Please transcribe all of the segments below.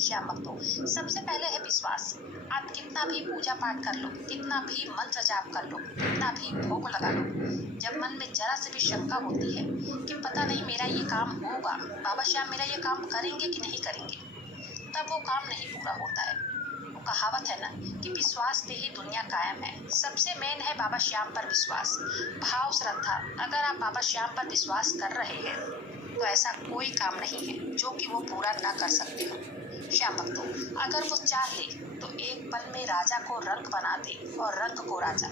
श्याम भक्तों, सबसे पहले है विश्वास। आप कितना भी पूजा पाठ कर लो, कितना भी मंत्र जाप कर लो, कितना भी भोग लगा लो, जब मन में जरा से भी शंका होती है कि पता नहीं मेरा ये काम होगा, बाबा श्याम मेरा ये काम करेंगे कि नहीं करेंगे, तब वो काम नहीं पूरा होता है। वो कहावत है ना कि विश्वास से ही दुनिया कायम है। सबसे मेन है बाबा श्याम पर विश्वास, भाव, श्रद्धा। अगर आप बाबा श्याम पर विश्वास कर रहे हैं तो ऐसा कोई काम नहीं है जो कि वो पूरा ना कर सकते हो। श्याम भक्तों, अगर वो चाहे तो एक पल में राजा को रंक बना दे और रंक को राजा।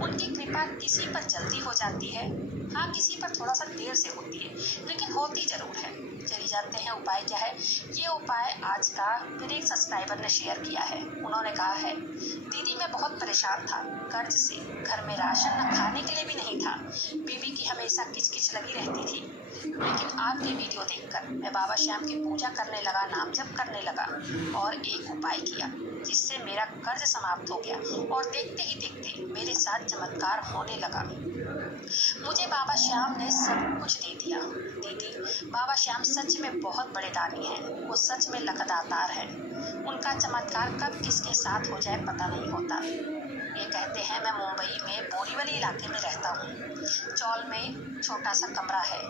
उनकी कृपा किसी पर जल्दी हो जाती है, हाँ किसी पर थोड़ा सा देर से होती है, लेकिन होती जरूर है। चलिए जानते हैं उपाय क्या है। ये उपाय आज का मेरे एक सब्सक्राइबर ने शेयर किया है। उन्होंने कहा है, दीदी मैं बहुत परेशान था कर्ज से, घर में राशन न खाने के लिए भी नहीं था, बीवी की हमेशा किचकिच लगी रहती थी, लेकिन आपकी वीडियो देखकर मैं बाबा श्याम की पूजा करने लगा, नाम जप करने लगा और एक उपाय किया जिससे मेरा कर्ज समाप्त हो गया और देखते ही देखते मेरे साथ चमत्कार होने लगा। मुझे बाबा श्याम ने सब कुछ दे दिया। दीदी, बाबा श्याम सच में बहुत बड़े दानी हैं। वो सच में लखदातार हैं। उनका चमत्कार कब किसके साथ हो जाए पता नहीं होता। ये कहते हैं, मैं मुंबई में बोरीवली इलाके में रहता हूँ। चौल में छोटा सा कमरा है,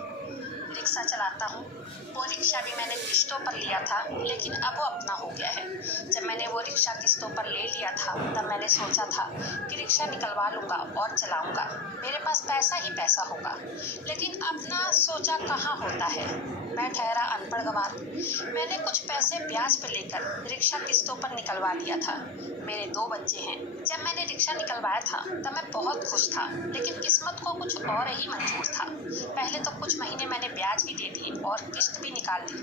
रिक्शा चलाता हूँ। वो रिक्शा भी मैंने किस्तों पर लिया था, लेकिन अब वो अपना हो गया है। जब मैंने वो रिक्शा किस्तों पर ले लिया था तब मैंने सोचा था कि रिक्शा निकलवा लूँगा और चलाऊँगा, मेरे पास पैसा ही पैसा होगा, लेकिन अपना सोचा कहाँ होता है। मैं ठहरा अनपढ़ गवार। मैंने कुछ पैसे ब्याज पर लेकर रिक्शा किस्तों पर निकलवा लिया था। मेरे 2 बच्चे हैं। जब मैंने रिक्शा निकलवाया था तब मैं बहुत खुश था, लेकिन किस्मत को कुछ और ही मंजूर था। पहले तो कुछ महीने मैंने ब्याज भी दे दिए और किस्त भी निकाल ली,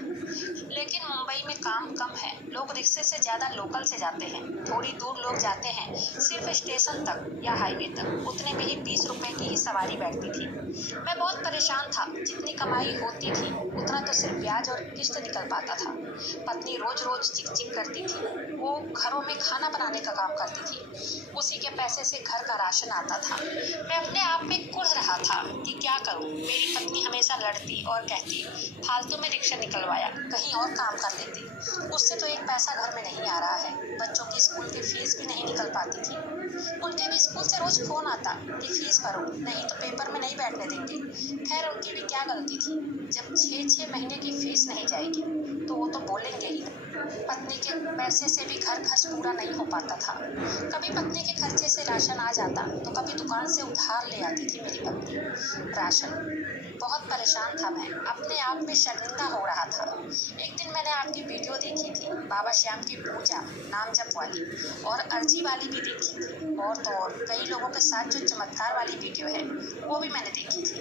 लेकिन मुंबई में काम कम है। लोग रिक्शे से ज़्यादा लोकल से जाते हैं। थोड़ी दूर लोग जाते हैं सिर्फ स्टेशन तक या हाईवे तक, उतने में ही 20 रुपये की ही सवारी बैठती थी। मैं बहुत परेशान था। जितनी कमाई होती थी उतना तो सिर्फ ब्याज और किस्त निकल पाता था। पत्नी रोज रोज चिक चिक करती थी। वो घरों में खाना बनाने का काम करती थी, उसी के पैसे से घर का राशन आता था। मैं अपने आप में कुढ़ रहा था कि क्या करूं। मेरी पत्नी हमेशा लड़ती और कहती, फालतू में रिक्शा निकलवाया, कहीं और काम कर लेती, उससे तो एक पैसा घर में नहीं आ रहा है। बच्चों की स्कूल की फीस भी नहीं निकल पाती थी। उनके भी स्कूल से रोज फोन आता कि फीस भरो, नहीं तो पेपर में नहीं बैठने देंगे। खैर उनकी भी क्या गलती थी। जब 6-6 महीने की फीस नहीं जाएगी तो वो तो बोलेंगे ही। पत्नी के पैसे से भी घर खर्च पूरा नहीं हो पाता था। कभी पत्नी के खर्चे से राशन आ जाता तो कभी दुकान से उधार ले आती थी मेरी पत्नी राशन। बहुत परेशान था मैं, अपने आप में शर्मिंदा हो रहा था। एक दिन मैंने आपकी वीडियो देखी थी, बाबा श्याम की पूजा नाम जप वाली, और अर्जी वाली भी देखी थी, और तो और कई लोगों के साथ जो चमत्कार वाली वीडियो है वो भी मैंने देखी थी।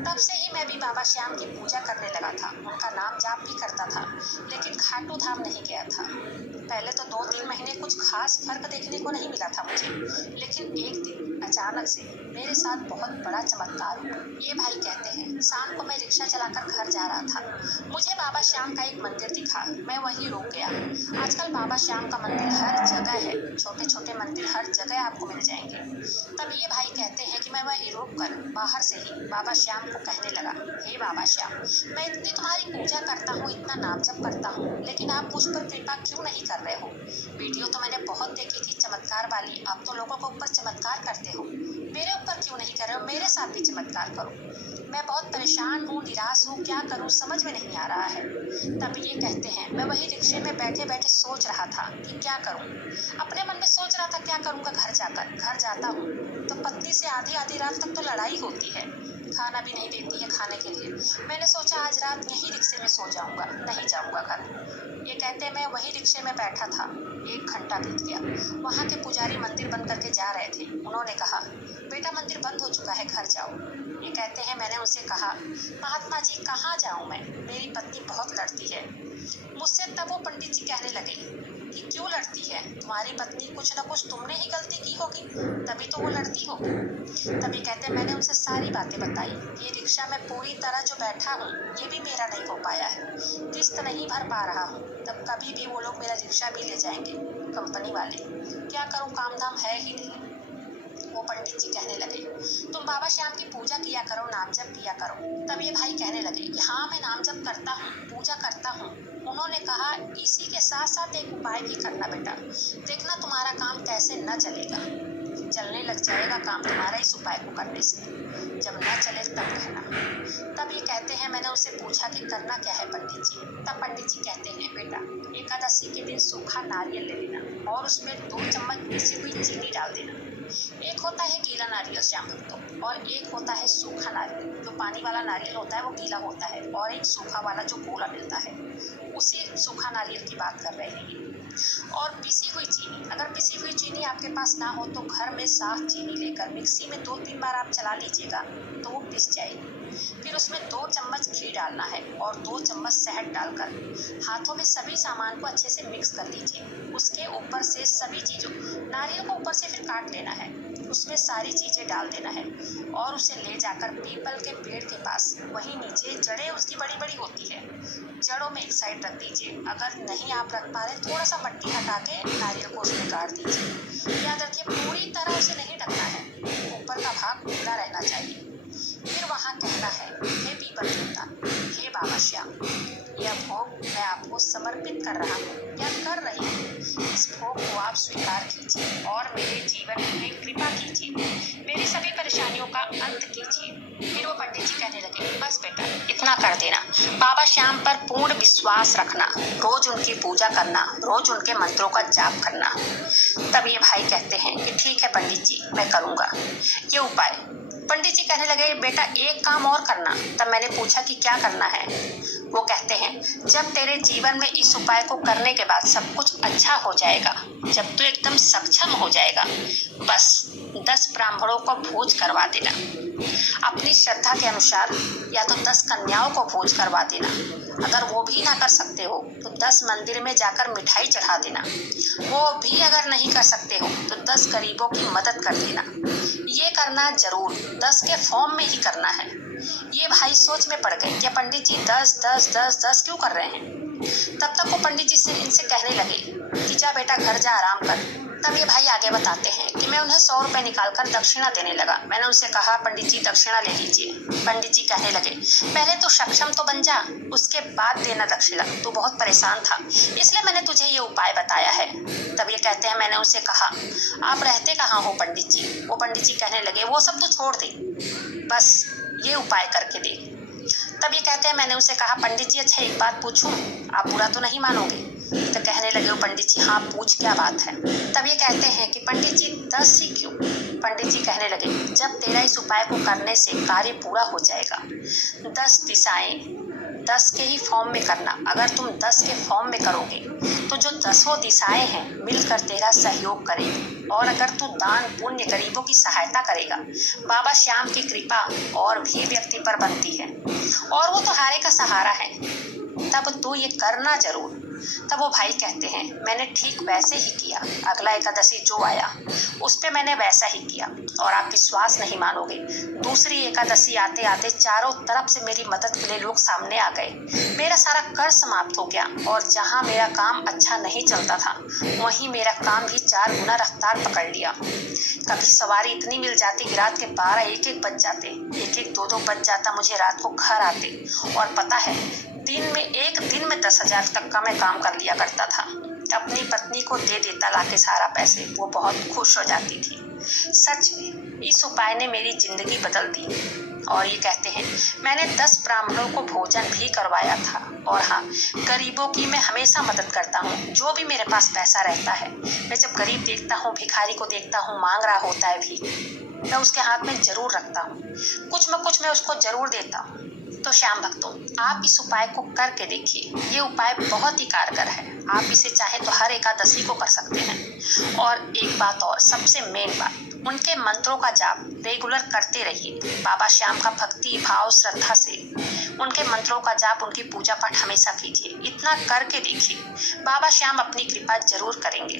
तब से ही मैं भी बाबा श्याम की पूजा करने लगा था। उनका नाम जाप भी करता था, लेकिन खाटू धाम नहीं गया था। पहले तो 2-3 महीने कुछ खास फर्क देखने को नहीं मिला था मुझे, लेकिन एक दिन अचानक से मेरे साथ बहुत बड़ा चमत्कार हुआ। ये भाई कहते हैं, शाम को मैं रिक्शा चलाकर घर जा रहा था, मुझे बाबा श्याम का एक मंदिर दिखा, मैं वहीं रुक गया। आजकल बाबा श्याम का मंदिर हर जगह है, छोटे छोटे मंदिर हर जगह आपको मिल जाएंगे। तब ये भाई कहते हैं कि मैं वहीं रुक कर बाहर से ही बाबा श्याम को कहने लगा, हे बाबा श्याम, मैं इतनी तुम्हारी पूजा करता हूँ, इतना नाम जप करता हूँ, लेकिन आप मुझ पर कृपा क्यों नहीं कर रहे हो? वीडियो तो मैंने बहुत देखी थी चमत्कार वाली, आप तो लोगों के ऊपर चमत्कार करते हो, मेरे ऊपर क्यों नहीं कर रहे हो? मेरे साथ भी चमत्कार करो। मैं बहुत परेशान हूँ, निराश हूँ, क्या करूँ समझ में नहीं आ रहा है। तब ये कहते हैं, मैं वही रिक्शे में बैठे बैठे सोच रहा था कि क्या करूँ। अपने मन में सोच रहा था क्या करूँगा। घर जाता हूँ तो पत्नी से आधी आधी रात तक तो लड़ाई होती है, खाना भी नहीं देती है खाने के लिए। मैंने सोचा आज रात यहीं रिक्शे में सो जाऊँगा, नहीं जाऊँगा घर। ये कहते हैं, मैं वही रिक्शे में बैठा था, 1 घंटा बीत गया। वहाँ के पुजारी मंदिर बंद करके जा रहे थे। उन्होंने कहा, बेटा मंदिर बंद हो चुका है, घर जाओ। ये कहते हैं, मैंने उनसे कहा, महात्मा जी कहाँ जाऊँ मैं, मेरी पत्नी बहुत लड़ती है मुझसे। तब वो पंडित जी कहने लगे कि क्यों लड़ती है, तुम्हारी पत्नी कुछ न कुछ तुमने ही गलती की होगी, तभी तो वो लड़ती होगी। तभी कहते हैं, मैंने उनसे सारी बातें बताई। ये रिक्शा में पूरी तरह जो बैठा हूँ ये भी मेरा नहीं हो पाया है, किस्त नहीं भर पा रहा हूँ। तब कभी भी वो लोग मेरा रिक्शा भी ले जाएंगे कंपनी वाले, क्या करूँ, काम धाम है ही नहीं। वो पंडित जी कहने लगे, तुम बाबा श्याम की पूजा किया करो, नाम जप किया करो। तब ये भाई कहने लगे, हाँ मैं नाम जप करता हूँ, पूजा करता हूँ। उन्होंने कहा, इसी के साथ साथ एक उपाय भी करना बेटा, देखना तुम्हारा काम कैसे न चलेगा, चलने लग जाएगा काम तुम्हारा इस उपाय को करने से, जब न चले तब कहना। तब ये कहते हैं, मैंने उससे पूछा कि करना क्या है पंडित जी। तब पंडित जी कहते हैं, बेटा एकादशी के दिन सूखा नारियल ले लेना और उसमें 2 चम्मच पिसी हुई चीनी डाल देना। एक होता है गीला नारियल श्याम भक्तों, और एक होता है सूखा नारियल। जो पानी वाला नारियल होता है वो गीला होता है, और एक सूखा वाला जो गोला मिलता है, उसी सूखा नारियल की बात कर रहे हैं ये। और पिसी हुई चीनी, अगर पिसी हुई चीनी आपके पास ना हो तो घर में साफ चीनी लेकर मिक्सी में 2-3 बार आप चला लीजिएगा तो वो पिस जाएगी। फिर उसमें 2 चम्मच घी डालना है और 2 चम्मच शहद डालकर हाथों में सभी सामान को अच्छे से मिक्स कर लीजिए। उसके ऊपर से सभी चीज़ों, नारियल को ऊपर से फिर काट लेना है, उसमें सारी चीज़ें डाल देना है और उसे ले जाकर पीपल के पेड़ के पास, वहीं नीचे जड़ें उसकी बड़ी बड़ी होती है, जड़ों में एक साइड रख दीजिए। अगर नहीं आप रख पा रहे, थोड़ा सा मट्टी हटा के नारियल को उसमें गाड़ दीजिए। याद रखिए, पूरी तरह उसे नहीं ढकना है, ऊपर का भाग खुला रहना चाहिए। फिर वहाँ कहना है, हे पीपल देवता, हे बाबा श्याम, यह भोग मैं आपको समर्पित कर रहा हूँ या कर रही हूँ। इस भोग को आप स्वीकार कीजिए और मेरे जीवन में कृपा कीजिए, मेरी सभी परेशानियों का अंत कीजिए। फिर वो पंडित जी कहने लगे, बस बेटा इतना कर देना, बाबा श्याम पर पूर्ण विश्वास रखना, रोज उनकी पूजा करना, रोज उनके मंत्रों का जाप करना। तब ये भाई कहते हैं कि ठीक है पंडित जी, मैं करूँगा ये उपाय। पंडित जी कहने लगे, बेटा एक काम और करना। तब मैंने पूछा कि क्या करना है। वो कहते हैं, जब तेरे जीवन में इस उपाय को करने के बाद सब कुछ अच्छा हो जाएगा, जब तू एकदम सक्षम हो जाएगा, बस 10 ब्राह्मणों को भोज करवा देना। अपनी श्रद्धा के अनुसार या तो 10 कन्याओं को भोज करवा देना, अगर वो भी ना कर सकते हो तो 10 मंदिर में जाकर मिठाई चढ़ा देना, वो भी अगर नहीं कर सकते हो तो 10 गरीबों की मदद कर देना। ये करना जरूर, 10 के फॉर्म में ही करना है। ये भाई सोच में पड़ गए कि पंडित जी 10 क्यों कर रहे हैं। तब तक वो पंडित जी से इनसे कहने लगे कि जा बेटा घर जा आराम कर। तब ये भाई आगे बताते हैं कि मैं उन्हें 100 रुपये निकालकर दक्षिणा देने लगा। मैंने उनसे कहा, पंडित जी दक्षिणा ले लीजिए। पंडित जी कहने लगे, पहले तो सक्षम तो बन जा, उसके बाद देना दक्षिणा, तू बहुत परेशान था इसलिए मैंने तुझे ये उपाय बताया है। तब ये कहते हैं, मैंने उनसे कहा, आप रहते कहाँ हो पंडित जी। वो पंडित जी कहने लगे, वो सब तो छोड़ दे, बस ये उपाय करके दे। तब ये कहते हैं, मैंने उसे कहा, पंडित जी अच्छा एक बात पूछूं, आप बुरा तो नहीं मानोगे। तो कहने लगे वो पंडित जी, हाँ पूछ क्या बात है। तब ये कहते हैं कि पंडित जी 10 ही क्यों। पंडित जी कहने लगे, जब तेरा इस उपाय को करने से कार्य पूरा हो जाएगा, 10 दिशाएं 10 के ही फॉर्म में करना। अगर तुम 10 के फॉर्म में करोगे तो जो 10 दिशाएं हैं मिलकर तेरा सहयोग करेगी, और अगर तू दान पुण्य गरीबों की सहायता करेगा, बाबा श्याम की कृपा और भी व्यक्ति पर बनती है और वो तुम्हारे का सहारा है, तब तू ये करना जरूर। तब वो भाई कहते हैं, मैंने ठीक वैसे ही किया, अगला एकादशी जो आया उस पे मैंने वैसा ही किया, और आप विश्वास नहीं मानोगे, दूसरी एकादशी आते आते चारों तरफ से मेरी मदद के लिए लोग सामने आ गए। मेरा सारा कर्ज समाप्त हो गया, और जहाँ मेरा काम अच्छा नहीं चलता था वहीं मेरा काम भी 4 गुना रफ्तार पकड़ लिया। कभी सवारी इतनी मिल जाती कि रात के 12-1 बज जाते, 1-1, 2-2 बज जाता मुझे रात को घर आते। और पता है, एक दिन में 10,000 तक का मैं काम कर लिया करता था। अपनी पत्नी को दे देता लाके सारा पैसे, वो बहुत खुश हो जाती थी। सच में इस उपाय ने मेरी जिंदगी बदल दी। और ये कहते हैं, मैंने 10 ब्राह्मणों को भोजन भी करवाया था, और हाँ, गरीबों की मैं हमेशा मदद करता हूँ। जो भी मेरे पास पैसा रहता है, मैं जब गरीब देखता हूँ, भिखारी को देखता हूँ मांग रहा होता है भी, मैं उसके हाथ में जरूर रखता हूँ, कुछ न कुछ मैं उसको जरूर देता हूँ। तो श्याम भक्तों, आप इस उपाय को करके देखिए, ये उपाय बहुत ही कारगर है। आप इसे चाहे तो हर एकादशी को कर सकते हैं। और एक बात और, सबसे मेन बात, उनके मंत्रों का जाप रेगुलर करते रहिए। बाबा श्याम का भक्ति भाव श्रद्धा से उनके मंत्रों का जाप, उनकी पूजा पाठ हमेशा कीजिए। इतना करके देखिए, बाबा श्याम अपनी कृपा जरूर करेंगे।